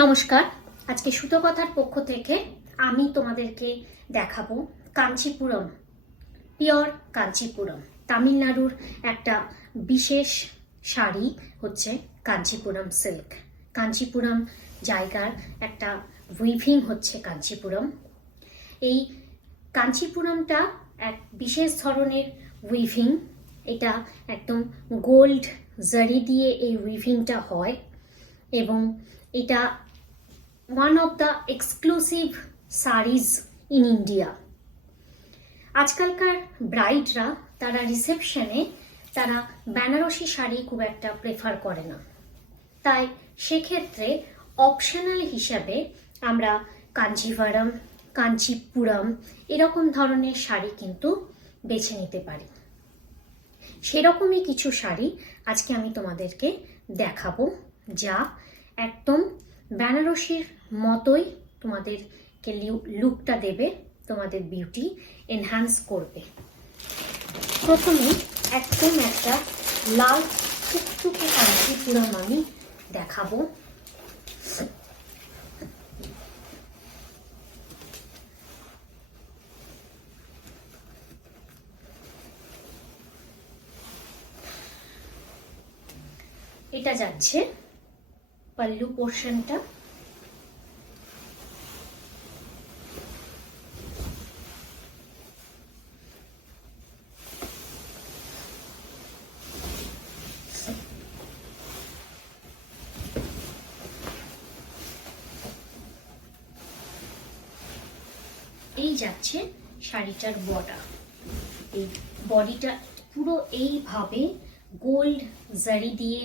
নমস্কার। আজকে সুতো কথার পক্ষ থেকে আমি তোমাদেরকে দেখাবো কাঞ্চিপুরম, পিওর কাঞ্চিপুরম। তামিলনাড়ুর একটা বিশেষ শাড়ি হচ্ছে কাঞ্চিপুরম সিল্ক। কাঞ্চিপুরম জায়গার একটা উইভিং হচ্ছে কাঞ্চিপুরম। এই কাঞ্চিপুরমটা এক বিশেষ ধরনের উইভিং। এটা একদম গোল্ড জারি দিয়ে এই উইভিংটা হয় এবং এটা one of the exclusive saris in India. আজকালকার ব্রাইডরা তারা রিসেপশনে তারা বেনারসি শাড়ি খুব একটা প্রেফার করে না, তাই সেক্ষেত্রে অপশনাল হিসাবে আমরা কাঞ্জিভারম, কাঞ্চিপুরম এরকম ধরনের শাড়ি কিন্তু বেছে নিতে পারি। সেরকমই কিছু শাড়ি আজকে আমি তোমাদেরকে দেখাবো, যা একদম বেনারসির মতোই তোমাদেরকে লুকটা দেবে, তোমাদের বিউটি এনহ্যান্স করবে। প্রথমে একদম একটা লাল টুকটুকে কাঞ্চিপুরম আমি দেখাবো। এটা যাচ্ছে পল্লু পোর্শনটা। এই যাচ্ছে শাড়িটার বর্ডার। এই বডিটা পুরো এইভাবে গোল্ড জারি দিয়ে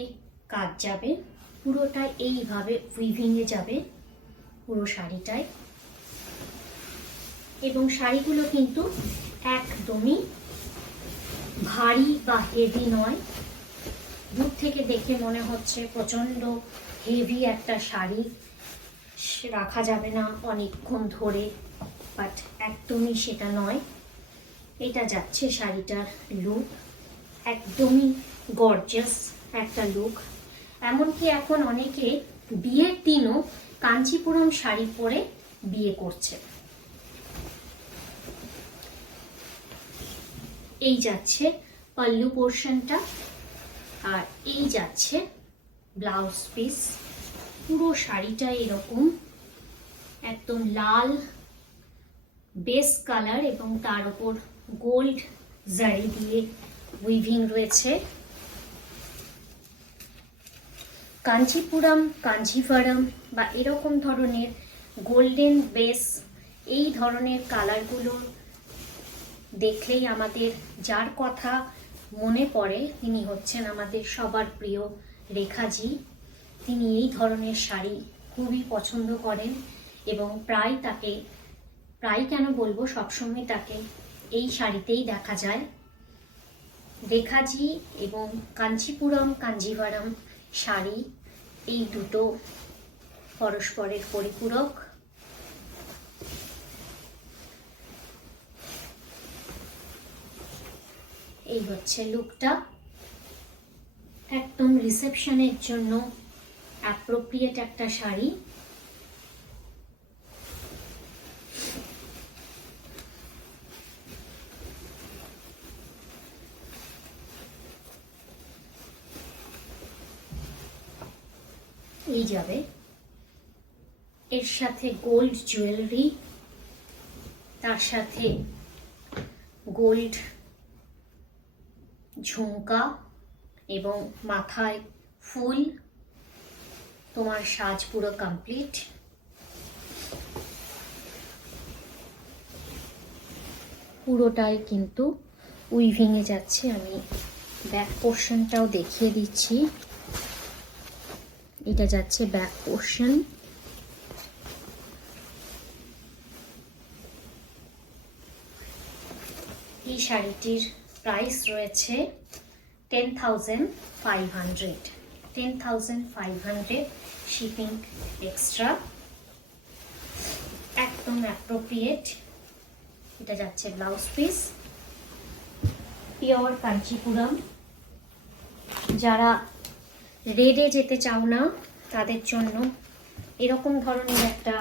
কাজ যাবে, পুরোটা এইভাবে উইভিংয়ে যাবে পুরো শাড়িটায়। এবং শাড়িগুলো কিন্তু একদমই ভারী বা হেভি নয়। দূর থেকে দেখে মনে হচ্ছে প্রচন্ড হেভি একটা শাড়ি, রাখা যাবে না অনেকক্ষণ ধরে, বাট একদমই সেটা নয়। এটা যাচ্ছে শাড়িটার লুক, একদমই গর্জাস একটা লুক। এমনকি এখন অনেকে বিয়ের দিনও কাঞ্চিপুরম শাড়ি পরে বিয়ে করছে। এই যাচ্ছে পল্লু পোর্শনটা, আর এই যাচ্ছে ব্লাউজ পিস। পুরো শাড়িটা এরকম একদম লাল বেস কালার এবং তার উপর গোল্ড জারি দিয়ে উইভিং রয়েছে। কাঞ্চিপুরম, কাঞ্জিভারম বা এরকম ধরনের গোল্ডেন বেস, এই ধরনের কালারগুলো দেখলেই আমাদের যার কথা মনে পড়ে তিনি হচ্ছেন আমাদের সবার প্রিয় রেখাজি। তিনি এই ধরনের শাড়ি খুবই পছন্দ করেন এবং প্রায় কেন বলবো, সবসময় তাকে এই শাড়িতেই দেখা যায়। রেখাজি এবং কাঞ্চিপুরম, কাঞ্জিভারম শাড়ি এই দুটো পরস্পরের পরিপূরক। এই হচ্ছে লুকটা, একদম রিসেপশনের জন্য অ্যাপ্রোপ্রিয়েট একটা শাড়ি। এই যাবে এর সাথে গোল্ড জুয়েলারি, তার সাথে গোল্ড ঝুমকা এবং মাথায় ফুল। তোমার সাজ পুরো কমপ্লিট। পুরোটাই কিন্তু উইভিংয়ে যাচ্ছে। আমি ব্যাক পোর্শনটাও দেখিয়ে দিচ্ছি। এটা যাচ্ছে ব্যাক পোর্শন। এই শাড়িটির প্রাইস রয়েছে 10,500। 10,500 শিপিং এক্সট্রা, একদম অ্যাপ্রোপ্রিয়েট। এটা যাচ্ছে ব্লাউজ পিস, পিওর কাঞ্চিপুরম। যারা রেডে যেতে চাও না তাদের জন্য এরকম ধরনের একটা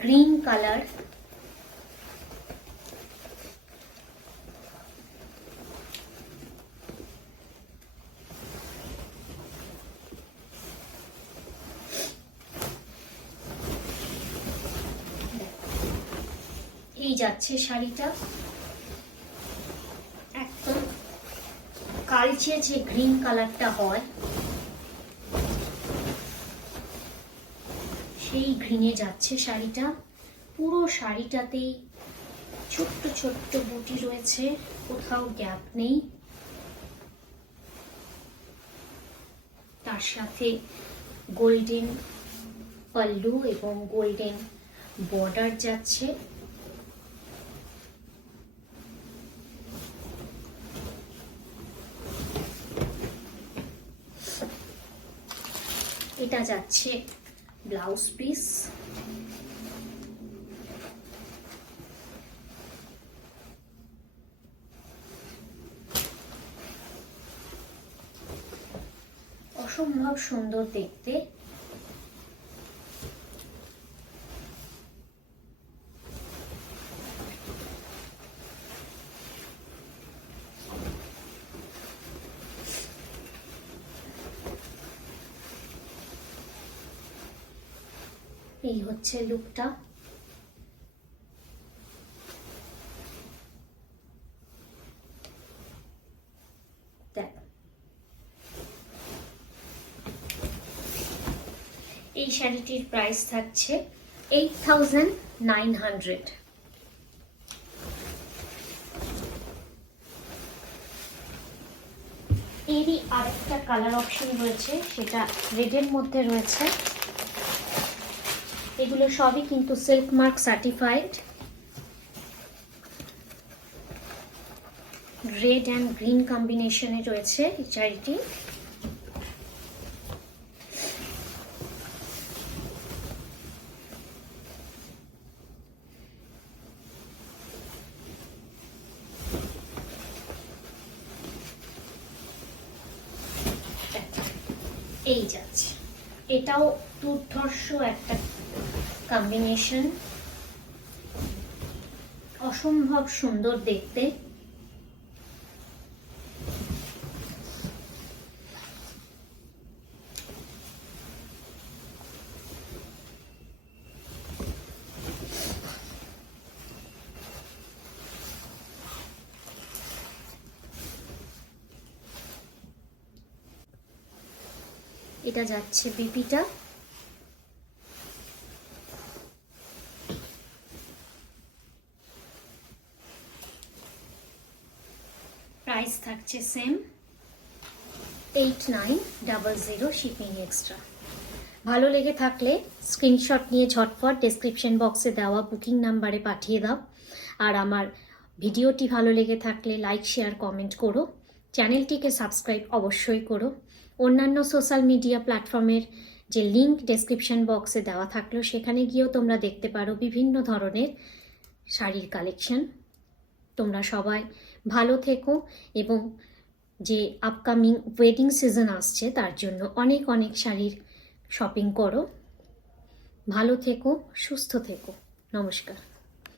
গ্রিন কালার, এই যাচ্ছে শাড়িটা। একদম কালচে যে গ্রিন কালারটা হয় সেই গ্রিনে যাচ্ছে শাড়িটা। পুরো শাড়িটাতেই ছোট্ট ছোট্ট বুটি রয়েছে, কোথাও গ্যাপ নেই। তার সাথে গোল্ডেন পাল্লু এবং গোল্ডেন বর্ডার যাচ্ছে। এটা যাচ্ছে ব্লাউজ পিস। অসম্ভব সুন্দর দেখতে। এই হচ্ছে লুকটা। এই শাড়িটির প্রাইস থাকছে 8,900। এরই আরেকটা কালার অপশন রয়েছে, সেটা রেডের মধ্যে রয়েছে। এগুলো সবই কিন্তু silk mark certified. Red and green কম্বিনেশনে রয়েছে এই শাড়িটি। এই যাচ্ছে, এটাও দুর্ধর্ষ একটা কম্বিনেশন, অসম্ভব সুন্দর দেখতে। এটা যাচ্ছে বিপিটা। প্রাইস থাকছে সেম 8,900, শিপিং এক্সট্রা। ভালো লেগে থাকলে স্ক্রিনশট নিয়ে ঝটপট ডেসক্রিপশন বক্সে দেওয়া বুকিং নাম্বারে পাঠিয়ে দাও। আর আমার ভিডিওটি ভালো লেগে থাকলে লাইক, শেয়ার, কমেন্ট করো। চ্যানেলটিকে সাবস্ক্রাইব অবশ্যই করো। অন্যান্য সোশ্যাল মিডিয়া প্ল্যাটফর্মের যে লিঙ্ক ডেসক্রিপশন বক্সে দেওয়া থাকলো সেখানে গিয়েও তোমরা দেখতে পারো বিভিন্ন ধরনের শাড়ির কালেকশন। তোমরা সবাই ভালো থেকো এবং যে আপকামিং ওয়েডিং সিজন আসছে তার জন্য অনেক অনেক শাড়ির শপিং করো। ভালো থেকো, সুস্থ থেকো। নমস্কার।